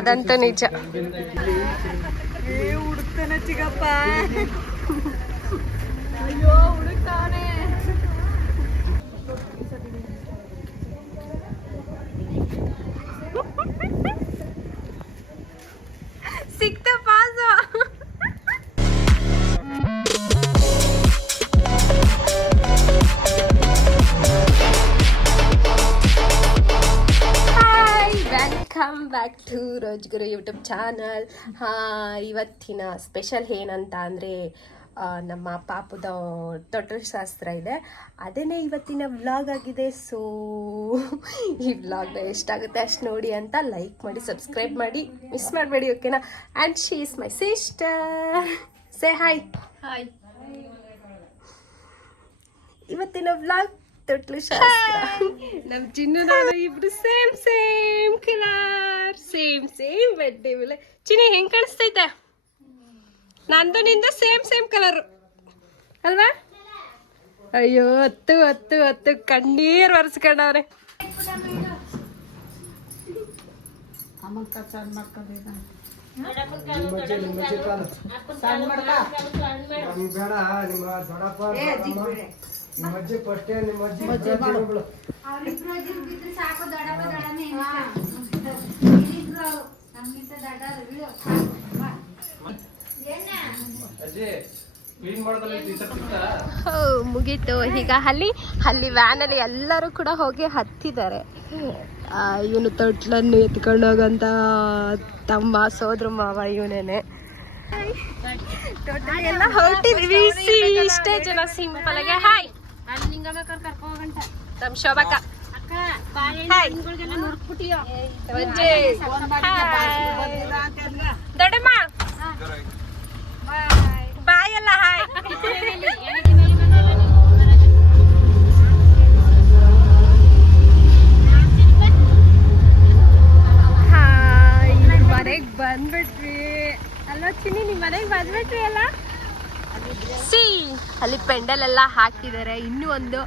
ಖಾಲಿ ಖಾಲಿ ಅನ್ಸುತ್ತೆ ಅಲ್ವಾ ಅದಂತೂ ನಿಜ ಟು ರೋಜ್ಗುರು ಯೂಟ್ಯೂಬ್ ಚಾನಲ್. ಹಾ ಇವತ್ತಿನ ಸ್ಪೆಷಲ್ ಏನಂತ ಅಂದರೆ ನಮ್ಮ ಪಾಪದ ತೊಟ್ಟಲು ಶಾಸ್ತ್ರ ಇದೆ. ಅದೇನೇ ಇವತ್ತಿನ ವ್ಲಾಗ್ ಆಗಿದೆ. ಸೊ ಈ ವ್ಲಾಗ್ನ ಎಷ್ಟಾಗುತ್ತೆ ಅಷ್ಟು ನೋಡಿ ಅಂತ ಲೈಕ್ ಮಾಡಿ ಸಬ್ಸ್ಕ್ರೈಬ್ ಮಾಡಿ ಮಿಸ್ ಮಾಡಬೇಡಿ ಓಕೆನಾ and she is my sister say hi hi ಇವತ್ತಿನ ವ್ಲಾಗ್ ತೊಟ್ಲು ಶಾಸ್ತ್ರ ನಮ್ಮ ಚಿನ್ನು ನಾನು ಇಬ್ರು same same colour same same ಬಡ್ಡೆ ಮೇಲೆ ಚಿನ್ನಿ ಹೆಂಗ್ ಕಾಣಿಸ್ತೈತೆ? ನಂದು ನಿಂದ ಸೇಮ್ ಸೇಮ್ ಕಲರ್ ಅಲ್ವಾ? ಅಯ್ಯೋ ಹತ್ತು ಹತ್ತು ಹತ್ತು. ಕಣ್ಣೀರ್ ಒರೆಸ್ಕೊಂಡವ್ರೆ. ಸಾಕು ನಿಮ್ಮ ಅಜ್ಜಿ ಫಸ್ಟೇ ನಿಮ್ಮ ಅಜ್ಜಿ ಕ್ಲೀನ್ ಮಾಡೋದ್ರಲ್ಲಿ ಟೀಚರ್ ಸಿಗ್ತಾರಾ ಹೋ ಮುಗೀತು. ಈಗ ಅಲ್ಲಿ ಅಲ್ಲಿ ವ್ಯಾನಲ್ಲಿ ಎಲ್ಲರೂ ಕೂಡ ಹೋಗಿ ಹತ್ತಿದ್ದಾರೆ. ಇವನು ತೊಟ್ಲನ್ನು ಎತ್ಕೊಂಡು ಹೋಗಂತ ತಮ್ಮ ಸೋದ್ರ ಮಾವ ಇವನೇನೆ. ಎಲ್ಲ ಹೊರಟಿದ್ವಿ. ಇಷ್ಟೇ ಜನ ಸಿಂಪಲ್ ಆಗಿ. ಹಾಯ್ ನಮ್ ಶೋಭಕ್ಕ. ದೊಡ್ಡಮ್ಮ. ಬಾಯ್ ಅಲ್ಲ ಹಾಯ್ ಹಾಯ್ ಎಲ್ಲ ಹಾಕಿದ್ದಾರೆ. ಇನ್ನೂ ಒಂದು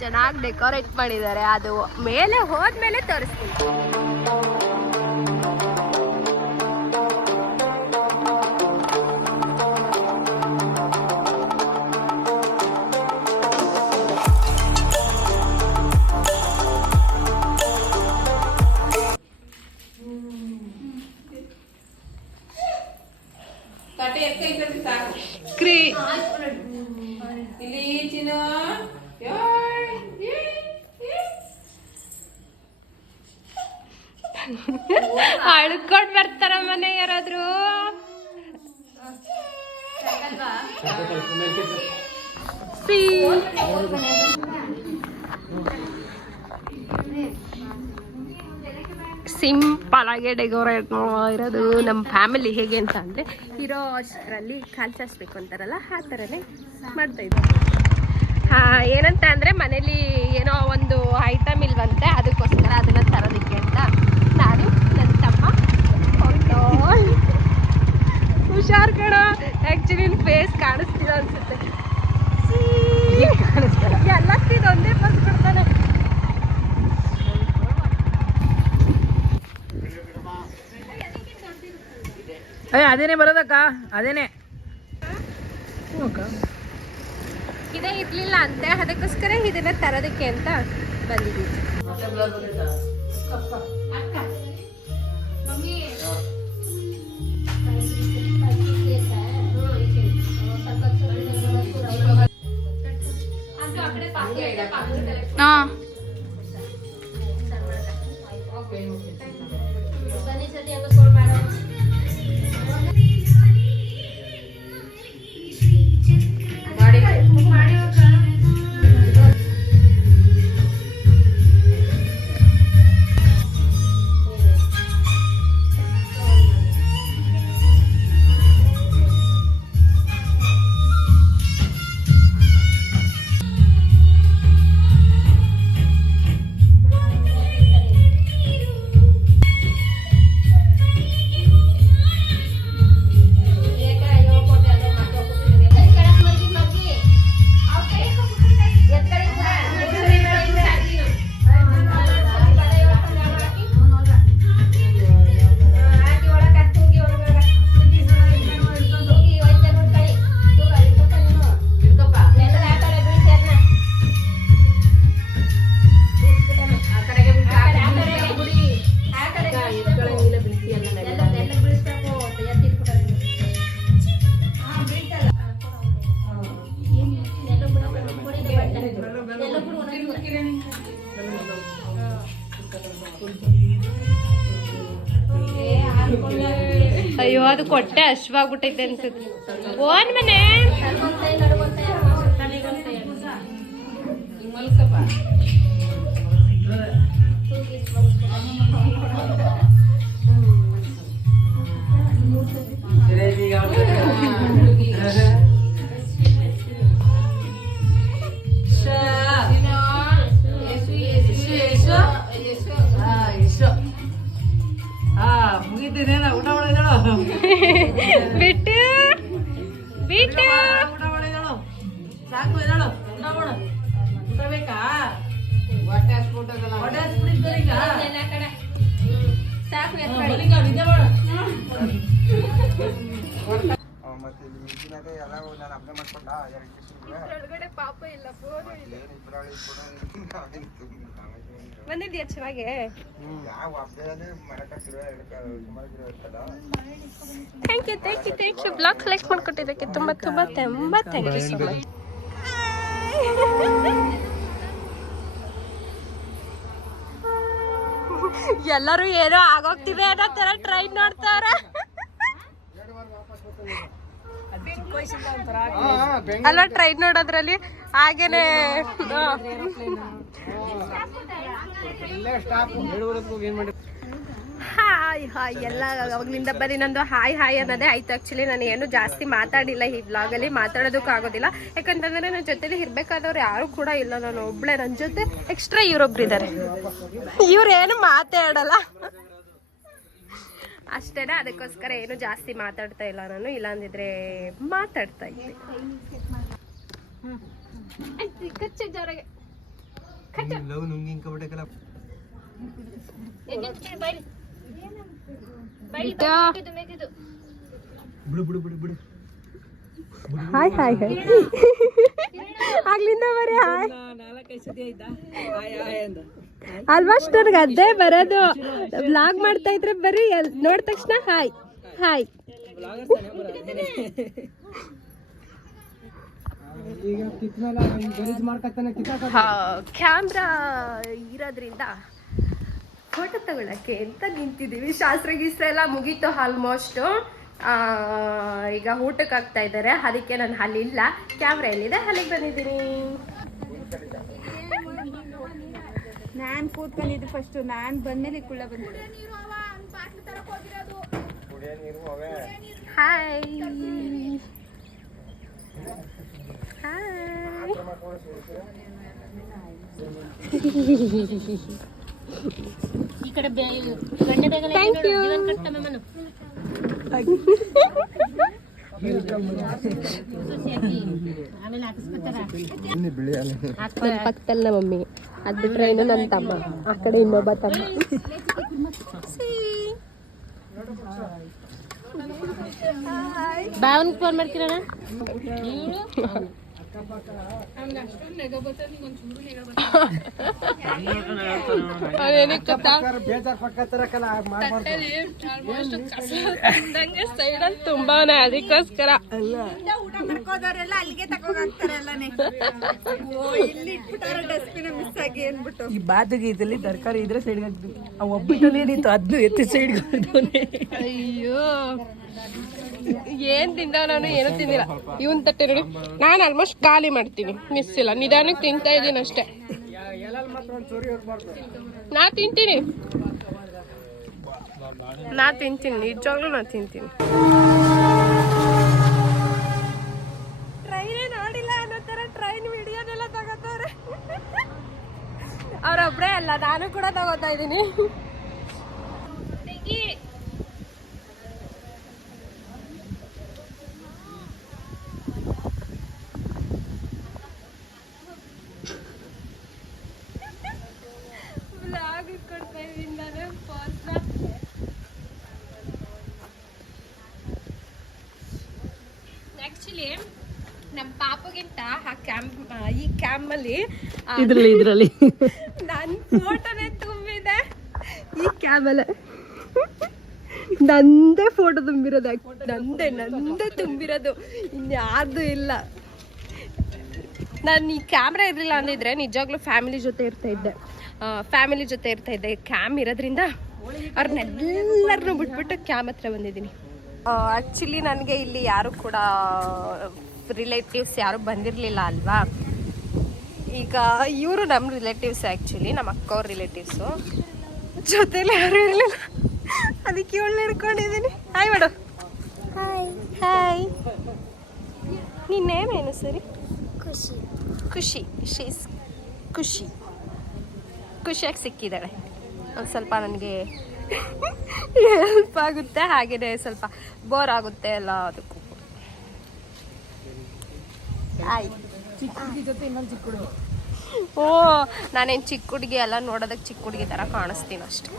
ಚೆನ್ನಾಗಿ ಡೆಕೋರೇಟ್ ಮಾಡಿದ್ದಾರೆ. ಅದು ಮೇಲೆ ಹೋದ್ಮೇಲೆ ತೋರಿಸ್ತೀನಿ. ಕ್ರೀ ಅಳ್ಕೊಂಡ್ ಬರ್ತಾರ ಮನೆ ಯಾರಾದ್ರು ಸಿಂಪಲ್ ಆಗಿ ಡೆಕೋರೇಟ್ ಇರೋದು. ನಮ್ಮ ಫ್ಯಾಮಿಲಿ ಹೇಗೆ ಅಂತ ಅಂದರೆ, ಇರೋ ಅಷ್ಟರಲ್ಲಿ ಕಾಲ್ಸಾಸ್ಬೇಕು ಅಂತಾರಲ್ಲ, ಆ ಥರನೇ ಮಾಡ್ತಾ ಇದ್ದಾರೆ ಹಾಂ ಏನಂತ ಅಂದರೆ ಮನೇಲಿ ಏನೋ ಒಂದು ಐಟಮ್ ಇಲ್ವಂತೆ, ಅದಕ್ಕೋಸ್ಕರ ಅದನ್ನು ತರೋದಕ್ಕೆ ಅಂತ ನಾನು ನನ್ನ ತಮ್ಮ ಹೊರಟೋ ಹುಷಾರ್ ಕಣ. ಆ್ಯಕ್ಚುಲಿ ಫೇಸ್ ಕಾಣಿಸ್ತಿಲ್ಲ ಅನ್ಸುತ್ತೆ. ಎಲ್ಲಕ್ಕಿದು ಒಂದೇ ಬಸ್ ಬಿಡ್ತಾನೆ ಅಯ್ಯ ಅದೇನೆ ಬರೋದಕ್ಕ? ಅದೇನೆ? ಇದೇ ಇರ್ಲಿಲ್ಲ ಅಂತೆ. ಅದಕ್ಕೋಸ್ಕರ ಇದನ್ನ ತರೋದಕ್ಕೆ ಅಂತ ಬಂದಿದ್ದೀವಿ. ಕೊಟ್ಟೆ ಹಶ್ವಾಗ್ಬಿಟ್ಟೈತೆ ಅನ್ಸುತ್ತೆ. ಓನ್ ಮನೆ. ಮುಗಿತೀನೇನ ಬಂದಿದ್ಯಾ ಚೆನ್ನಾಗೆ? Thank you thank you thank you blog collect ಮಾಡ್ಕೊಟ್ಟಿದ್ದಕ್ಕೆ ತುಂಬ ತುಂಬ ತುಂಬ ಥ್ಯಾಂಕ್ ಯು ಸೊ ಮಚ್ ಎಲ್ಲರೂ ಏನೋ ಆಗೋಗ್ತಿದೆ ಅನ್ನೋ ತರ ಟ್ರೈನ್ ನೋಡ್ತಾರ ಅಲ್ಲ ಟ್ರೈನ್ ನೋಡೋದ್ರಲ್ಲಿ ಹಾಗೇನೆ ಹಾಯ್ ಹಾಯ್ ಎಲ್ಲ ಅವಾಗ್ಲಿಂದ ಬರೀ ನಂದು ಹಾಯ್ ಹಾಯ್ ಅನ್ನೋದೇ ಆಯ್ತು. ಆಕ್ಚುಲಿ ನಾನು ಏನು ಜಾಸ್ತಿ ಮಾತಾಡಿಲ್ಲ ಈ ಬ್ಲಾಗಲ್ಲಿ ಮಾತಾಡೋದಕ್ಕೂ ಆಗೋದಿಲ್ಲ. ಯಾಕಂತಂದ್ರೆ ನನ್ನ ಜೊತೆಲಿ ಇರ್ಬೇಕಾದವ್ರು ಯಾರು ಕೂಡ ಇಲ್ಲ. ನಾನು ಒಬ್ಳೆ. ನನ್ನ ಜೊತೆ ಎಕ್ಸ್ಟ್ರಾ ಇವ್ರೊಬ್ರು ಇದ್ದಾರೆ ಇವ್ರೇನು ಮಾತಾಡಲ್ಲ. ಅಷ್ಟೇನಾ? ಅದಕ್ಕೋಸ್ಕರ ಏನು ಜಾಸ್ತಿ ಮಾತಾಡ್ತಾ ಇಲ್ಲ ನಾನು. ಇಲ್ಲಾಂದಿದ್ರೆ ಮಾತಾಡ್ತಾ ಇದ್ದೆ. ಲವ್ ನುಂಗಿ ಹಿಂಕಬಿಟ್ಟಕ್ಕಲ್ಲ ಬಿಡು ಬಿಡು ಬಿಡು ಬಿಡು ಹಾಯ್ ಹಾಯ್ ಹಾಯ್. ಆಗ್ಲಿಂದ ಬರೀ ಹಾಯ್. ಆಲ್ಮೋಸ್ಟ್ ನನಗೆ ಅದೇ ಬರೋದು. ಬ್ಲಾಗ್ ಮಾಡ್ತಾ ಇದ್ರೆ ಬರೀ ನೋಡ್ ನೋಡಿದ ತಕ್ಷಣ ಹಾಯ್. ಹಾಯ್. ಈಗ ಕಿತ್ಮೇಲೆ ಗಲೀಜ್ ಮಾಡ್ಕತ್ತಾನೆ ಕಿತ್ತಾಕ ಕ್ಯಾಮ್ರಾ ಇರೋದ್ರಿಂದ ಫೋಟೋ ತಗೊಳಕ್ಕೆ ಎಂತ ನಿಂತಿದ್ದೀವಿ? ಶಾಸ್ತ್ರ ಗೀಸ್ತ್ರ ಎಲ್ಲ ಮುಗೀತು ಆಲ್ಮೋಸ್ಟ್ ಈಗ ಊಟಕ್ಕೆ ಆಗ್ತಾ ಇದ್ದಾರೆ. ಅದಕ್ಕೆ ನಾನು ಅಲ್ಲಿಲ್ಲ. ಕ್ಯಾಮ್ರಾ ಎಲ್ಲಿದೆ? ಅಲ್ಲಿಗೆ ಬಂದಿದ್ದೀನಿ. ನಾನ್ ಕೂತ್ಕೊಂಡಿದ್ದು ಫಸ್ಟ್ ನಾನ್ ಬಂದ್ಮೇಲೆ ಕುಳ್ಳ ಬಂದಿದ್ದೆ ಹಾಯ್ ಥ್ಯಾಂಕ್ ಯು ಇನ್ನು ಬಿಳಿ ಅಲ್ಲ ನನ್ನ ಪಕ್ಕದಲ್ಲಿ ನಮ್ಮ ಮಮ್ಮಿ ಅದ್ ಬಿಟ್ರೆ ಇನ್ನು ನನ್ನ ತಮ್ಮ ಆ ಕಡೆ ಇನ್ನೊಬ್ಬ ತಮ್ಮ ಬಾವನ್ ಫೋನ್ ಮಾಡ್ತೀರಣ್ಣ ಸೈಡಲ್ಲಿ ಅದಕ್ಕೋಸ್ಕರ ಈ ತರಕಾರಿ ಇದ್ರೆ ಸೈಡ್ಗೆ ಹಾಕ್ತೀವಿ ಆ ಎತ್ತಿ ಸೈಡ್ಗೆ ಅಯ್ಯೋ. ಏನ್ ತಿಂದ ನಾನು ಏನು ತಿಂದಿಲ್ಲ. ಇವನ್ ತಟ್ಟೆ ನೋಡಿ. ನಾನು ಆಲ್ಮೋಸ್ಟ್ ಖಾಲಿ ಮಾಡ್ತೀನಿ. ಮಿಸ್ ಇಲ್ಲ. ನಿಧಾನಕ್ಕೆ ತಿಂತಾ ಇದ್ದೀನಿ ಅಷ್ಟೇ. ನಾ ತಿಂತೀನಿ. ನಾ ತಿಂತೀನಿ. ನಿಜವಾಗ್ಲೂ ನಾ ತಿಂತೀನಿ. ಟ್ರೈನೇ ನೋಡಿಲ್ಲ ಅನ್ನೋ ತರ ಟ್ರೈನ್ ಅಲ್ಲ, ನಾನು ಕೂಡ ತಗೋತಾ ಇದ್ದೀನಿ ಬ್ಲಾಗ್ ಕೊಡ್ತಾ ಇದ್ದೀನಿ ನಾನು ಫೋನ್ನ ಆಕ್ಚುಲಿ ನಮ್ಮ ಪಾಪಗಿಂತ ಆ ಕ್ಯಾಮ್ ಈ ಕ್ಯಾಮಲ್ಲಿ ಇದ್ರಲ್ಲಿ ಇದ್ರಲ್ಲಿ. ನನ್ನ ಫೋಟೋನೇ ತುಂಬಿದೆ. ಈ ಕ್ಯಾಬಲ್ಲೇ ನಂದೇ ಫೋಟೋ ತುಂಬಿರೋದು. ನಂದೇ ನಂದೇ ತುಂಬಿರೋದು. ಇನ್ಯಾರ್ದು ಇಲ್ಲ. ನಾನು ಈ ಕ್ಯಾಮ್ರಾ ಇರಲಿಲ್ಲ ಅಂದಿದ್ರೆ ನಿಜವಾಗ್ಲೂ ಫ್ಯಾಮಿಲಿ ಜೊತೆ ಇರ್ತಾ ಇದ್ದೆ. ಫ್ಯಾಮಿಲಿ ಜೊತೆ ಇರ್ತಾ ಇದ್ದೆ. ಕ್ಯಾಮ್ ಇರೋದ್ರಿಂದ ಅವ್ರನ್ನೆಲ್ಲರನ್ನೂ ಬಿಟ್ಬಿಟ್ಟು ಕ್ಯಾಮ್ ಹತ್ರ ಬಂದಿದ್ದೀನಿ. ಆ್ಯಕ್ಚುಲಿ ನನಗೆ ಇಲ್ಲಿ ಯಾರು ಕೂಡ ರಿಲೇಟಿವ್ಸ್ ಯಾರು ಬಂದಿರಲಿಲ್ಲ ಅಲ್ವಾ? ಈಗ ಇವರು ನಮ್ಮ ರಿಲೇಟಿವ್ಸ್ ಆ್ಯಕ್ಚುಲಿ ನಮ್ಮ ಅಕ್ಕವ್ರ ರಿಲೇಟಿವ್ಸು ಜೊತೆಲಿ ಯಾರು ಇರಲಿಲ್ಲ. ಅದಕ್ಕೆ ಇವಳು ಹಿಡ್ಕೊಂಡಿದ್ದೀನಿ. ಹಾಯ್ ಮೇಡಮ್ ಹಾಯ್ ಹಾಯ್ ನಿನ್ನ ಏನು ಸರಿ? ಖುಷಿ. ಖುಷಿ. ಶೀಸ್ ಖುಷಿ. ಖುಷಿಯಾಗಿ ಸಿಕ್ಕಿದ್ದಾಳೆ. ಒಂದು ಸ್ವಲ್ಪ ನನಗೆ ಹೆಲ್ಪ್ ಆಗುತ್ತೆ. ಹಾಗೆಯೇ ಸ್ವಲ್ಪ ಬೋರ್ ಆಗುತ್ತೆ ಎಲ್ಲ ಅದಕ್ಕೂ. ಹಾಯ್ ಚಿಕ್ಕ ಜೊತೆ ಇನ್ನೊಂದು ಚಿಕ್ಕ ಹುಡುಗಿ ಓ ನಾನೇನು ಚಿಕ್ಕ ಹುಡುಗಿ ಎಲ್ಲ ನೋಡೋದಕ್ಕೆ ಚಿಕ್ಕ ಹುಡುಗಿ ಥರ ಕಾಣಿಸ್ತೀನಿ ಅಷ್ಟೆ.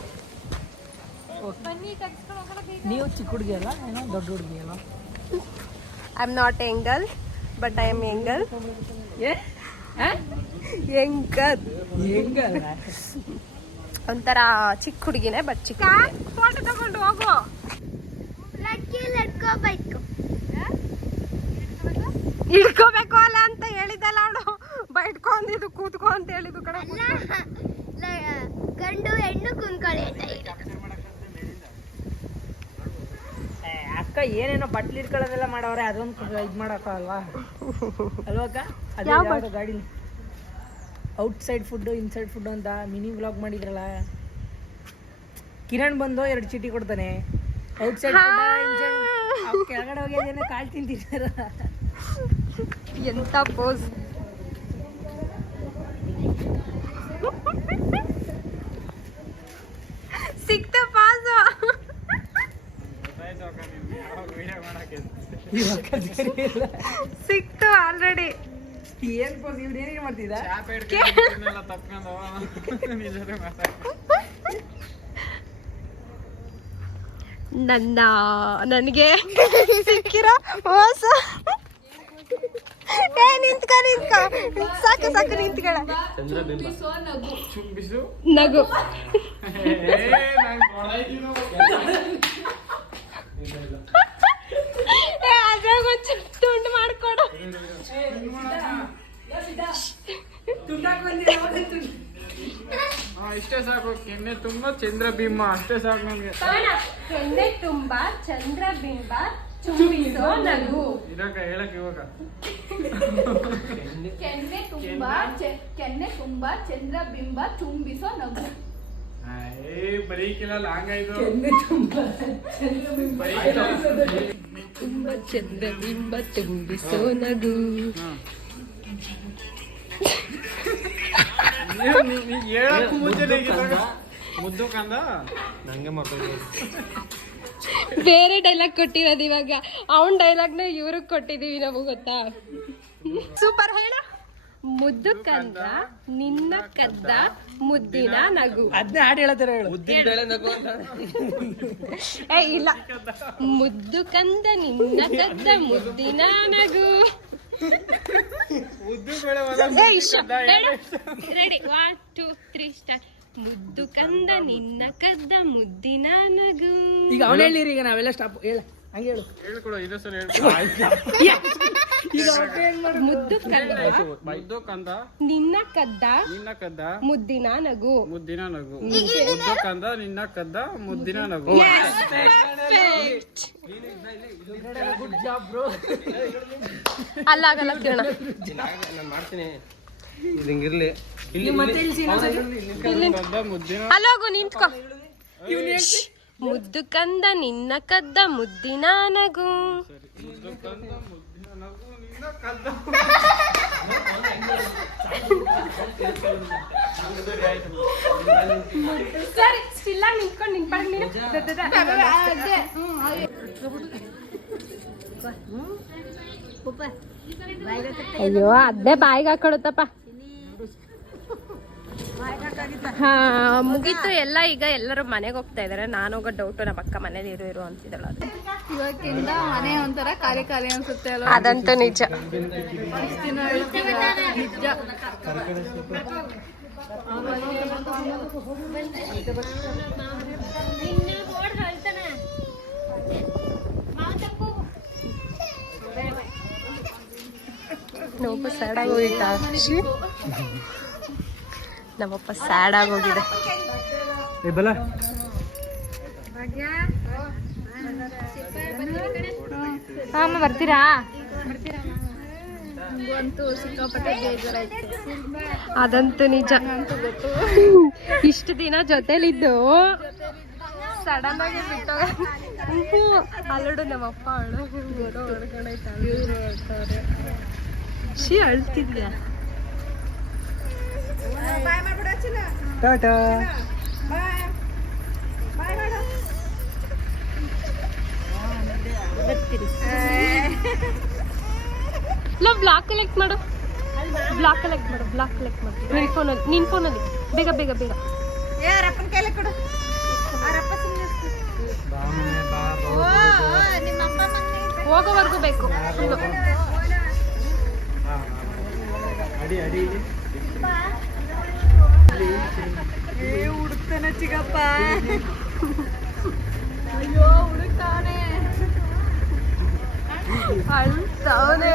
ನೀವು ಚಿಕ್ಕ ಹುಡುಗಿ ಅಲ್ಲ ಏನೋ ದೊಡ್ಡ ಹುಡುಗಿ ಅಲ್ಲ? I am not angel but I am angel angel angel ಒಂಥರ ಚಿಕ್ಕ ಹುಡುಗಿನೇ ಬಟ್ ಚಿಕ್ಕ ಫೋಟೋ ತಗೊಂಡು ಹೋಗು? ಇಟ್ಕೋಬೇಕು ಅಲ್ಲ ಅಂತ ಹೇಳಿದಲ್ಲ ಅವಳು ಬೈಟ್ಕೊಂಡಿದ್ದು ಕೂತ್ಕೊ ಅಂತ ಹೇಳಿದ್ದು ಕಡೆ ಗಂಡು ಹೆಣ್ಣು ಕುಂತ್ಕೊಳ್ಳಿ ಅಂತ ಅಕ್ಕ ಏನೇನೋ ಬಟ್ಲಿ ಇಟ್ಕೊಳ್ಳೋದೆಲ್ಲ ಮಾಡವ್ರೆ ಅದೊಂದು ಇದು ಮಾಡಕ್ಕ ಅಲ್ವಾ? ಅಕ್ಕ? ಅದೇ ಯಾವ ಗಾಡಿ outside food inside food ಅಂತ ಮಿನಿ ವ್ಲಾಗ್ ಮಾಡಿದ್ರಲ್ಲ? ಕಿರಣ್ ಬಂದು ಎರಡು ಚೀಟಿ ಕೊಡ್ತಾನೆ. ಔಟ್ ಸೈಡ್ ಕೆಳಗಡೆ ಹೋಗಿ ಕಾಲು ಕಾಳು ತಿಂತಿದ್ದಾರ ಎಂತ ಪೋಸ್ ಸಿಕ್ತ ಪಾಸ್. ಸಿಕ್ತು ಆಲ್ರೆಡಿ ಏನ್ ಪೋಸ್ ಇವ್ರು ಏನೇನು ಮಾಡ್ತಿದ್ದ ನನ್ನ ನನಗೆ ಸಿಕ್ಕಿರೋ ಹೊಸ ಏ ನಿಂತ್ಕ ನಿಂತ್ಕ. ಸಾಕು ಸಾಕು ನಿಂತ್ಕಳ ನಗು. ಅದ್ರಾಗ ತುಂಡು ಮಾಡ್ಕೊಡು. ಇಷ್ಟೇ ಸಾಕು. ಕೆನ್ನೆ ತುಂಬಾ ಚಂದ್ರ ಬಿಂಬ ಅಷ್ಟೇ ಸಾಕು ನಮ್ಗೆ. ಕೆನ್ನೆ ತುಂಬಾ ಚಂದ್ರಬಿಂಬ. ಚುಂಬಿಸೋ ನಗು ಇರಕ ಹೇಳಕ್ ಇವಾಗ. ಕೆನ್ನೆ ತುಂಬಾ ಚೆ- ಕೆನ್ನೆ ತುಂಬಾ ಚಂದ್ರಬಿಂಬ ಚುಂಬಿಸೋ ನಗು. ಏ ಬರೀಕಿಲ್ಲ ಲಾಂಗ್ ಆಯ್ತು. ತುಂಬಾ ಚಂದ್ರಬಿಂಬ ತುಂಬಿಸೋ ನಗು. ಹೇಳಕ್ ಮುಂಚೆ ಮುದ್ದು ಕಂದ? ಬೇರೆ ಡೈಲಾಗ್ ಕೊಟ್ಟಿರೋದು ಇವಾಗ. ಅವನ್ ಡೈಲಾಗ್ನ ಇವ್ರಿಗೆ ಕೊಟ್ಟಿದೀವಿ ನಾವು ಗೊತ್ತಾ? ಸೂಪರ್ ಹೇಳ. ಮುದ್ದು ಕಂದ ನಿನ್ನ ಕದ್ದ ಮುದ್ದಿನ ನಗು. ಅದನ್ನ ಹಾಡು ಹೇಳತ್ತಾರ ಏ ಇಲ್ಲ. ಮುದ್ದು ಕಂದ ನಿನ್ನ ಕದ್ದ ಮುದ್ದಿನ ನಗು. ಮುದ್ದು ಬೆಳೆ ready one two three start ಮುದ್ದು ಕಂದ ನಿನ್ನ ಕದ್ದ ಮುದ್ದಿನ ನಗು. ಈಗ ಅವಳು ಹೇಳಿರಿ ಈಗ ನಾವೆಲ್ಲ ಸ್ಟಾಪ್ ಹೇಳ ಹಂಗೆ ಹೇಳು. ಹೇಳ್ಕೊಡು ಇದೆ ಸರ್ ಈಗ ಅವ್ರು ಏನ್ ಮಾಡು ಮುದ್ದು ಕಂದ. ಮುದ್ದು ಕಂದ. ನಿನ್ನ ಕದ್ದ ನಿನ್ನ ಕದ್ದ. ಮುದ್ದಿನ ನಗು. ಮುದ್ದಿನ ನಗು. ಮುದ್ದು ಕಂದ ನಿನ್ನ ಕದ್ದ ಮುದ್ದಿನ ನಗು. ಗುಡ್ ಜಾಬ್ ಬ್ರೋ ಅಲ್ಲ ಆಗಲ್ಲ ಕಿರಣ ನಾನು ಮಾಡ್ತೀನಿ. ಇದು ಹಿಂಗಿರ್ಲಿ ಅಲ್ಲೋಗು ನಿಂತ್ಕೋ. ಮುದ್ದು ಕಂದ ನಿನ್ನ ಕದ್ದ ಮುದ್ದಿನ ನಗು. ಮುದ್ದು ಕಂದ ಮುದ್ದಿನ ನಗು ನಿನ್ನ ಕದ್ದ ಸರಿ ಸ್ಟಿಲ್ಲ ನಿಂತ್ಕೊಂಡು ನಿಂತ್ಕೊಂಡು ನೀನು. ಅಯ್ಯೋ ಅದೇ ಬಾಯಿಗೆ ಹಾಕೊಳುತ್ತಪ್ಪ. ಹಾ ಮುಗೀತು ಎಲ್ಲ ಈಗ ಎಲ್ಲರೂ ಮನೆಗೆ ಹೋಗ್ತಾ ಇದಾರೆ. ನಾನೋಗ ಡೌಟ್ ಡೌಟು ನಮ್ಮ ಅಕ್ಕ ಮನೇಲಿ ಇರು ಇರು ಅಂತಿದ್ದಾಳ ಅದು. ಇವತ್ತಿಂದ ಮನೆ ಒಂಥರ ಖಾಲಿ ಖಾಲಿ ಅನ್ಸುತ್ತೆ ಅಲ್ವಾ? ಅದಂತೂ ನಿಜ. ನಿಜ ನಮ್ಮಪ್ಪ ಸ್ಯಾಡ್ ಆಗೋಗಿತ್ತ ನಮ್ಮಪ್ಪ ಸ್ಯಾಡ್ ಆಗೋಗಿದೆ ಏ ಬಲ. ಅಮ್ಮ ಬರ್ತೀರಾ? ಅದಂತೂ ನಿಜ. ಇಷ್ಟು ದಿನ ಜೊತೆಲಿದ್ದು ಸಡನ್ ಆಗಿ ಬಿಟ್ಟೋಗ. ಅಲ್ಲೋಡು ನಮ್ಮಪ್ಪ ಅಳು ಶಿ ಅಳ್ತಿದ್ಯಾ? ಟಾಟಾ. ಇಲ್ಲ ಬ್ಲಾಕ್ ಕಲೆಕ್ಟ್ ಮಾಡು. ಬ್ಲಾಕ್ ಕಲೆಕ್ಟ್ ಮಾಡು ಬ್ಲಾಕ್ ಕಲೆಕ್ಟ್ ಮಾಡು. ನಿನ್ ಫೋನಲ್ಲಿ ನಿನ್ ಫೋನಲ್ಲಿ ಬೇಗ ಬೇಗ ಬೇಗ. ಹೋಗೋವರೆಗೂ ಬೇಕು. ಫುಲ್ಲು ಅಡಿ ಅಡಿ ಅಳ್ತಾವನೆ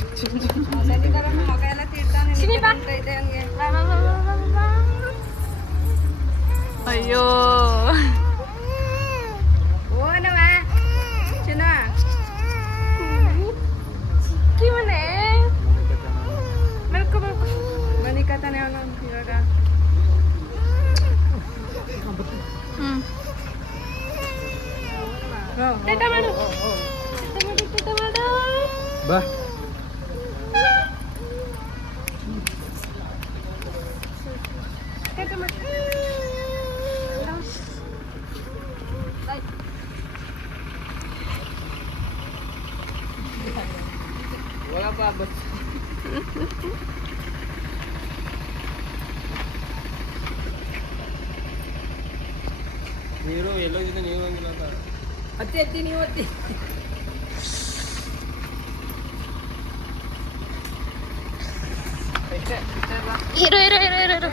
ಮನೆನೇ ಚಿನಿ ಬಾ ಬಾ, ಬಾ, ಬಾ, ಬಾ, ಬಾ, ಬಾ. ಅಯ್ಯೋ ಕಿವನೆ ಮೆಲ್ಕೊ ಮೆಲ್ಕೊ ಟಾಟಾ ಮಾಡು ಟಾಟಾ ಮಾಡು ಟಾಟಾ ಮಾಡು ಬಾ ಟಾಟಾ ಮಾಡು ನೀರು ಎಲ್ಲೋಗಿದೆ ನೀವು ಹಂಗಿಲ್ಲ ಅಂತ ಅತ್ತಿ ಅತ್ತಿ ನೀವು ಅತ್ತಿ ಇರು ಇರು ಇರು ಇರು ಇರು.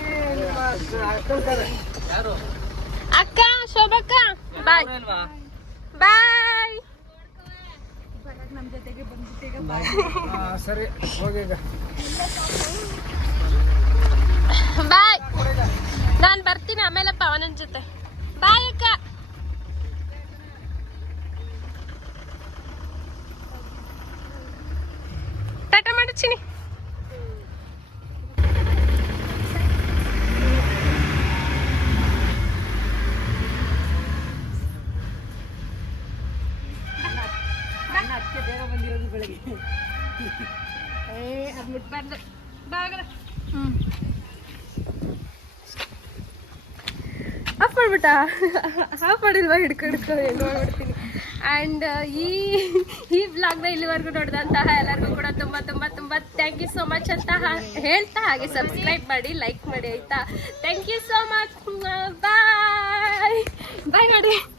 ಅಕ್ಕ, ಶೋಭಕ್ಕ, ಬಾಯ್. ಬಾಯ್. ಸರಿ ಹೋಗೀಗ ಬಾಯ್. ನಾನು ಬರ್ತೀನಿ ಆಮೇಲಪ್ಪ ಪವನನ್ ಜೊತೆ. ಬಾಯ್, ಅಕ್ಕ. ಟಾಟಾ ಮಾಡು ಆಫ್ ಮಾಡಿಲ್ವಾ ಹಿಡ್ಕೊಂಡು ಮಾಡ್ಬಿಡ್ತೀನಿ ಆ್ಯಂಡ್ ಈ ಈ ಬ್ಲಾಗ್ನ ಇಲ್ಲಿವರೆಗೂ ನೋಡಿದಂತಹ ಎಲ್ಲರಿಗೂ ಕೂಡ ತುಂಬ ತುಂಬ ತುಂಬ ಥ್ಯಾಂಕ್ ಯು ಸೋ ಮಚ್ ಅಂತ ಹೇಳ್ತಾ ಹಾಗೆ ಸಬ್ಸ್ಕ್ರೈಬ್ ಮಾಡಿ ಲೈಕ್ ಮಾಡಿ, ಆಯಿತಾ? Thank you so much bye bye ಮಾಡಿ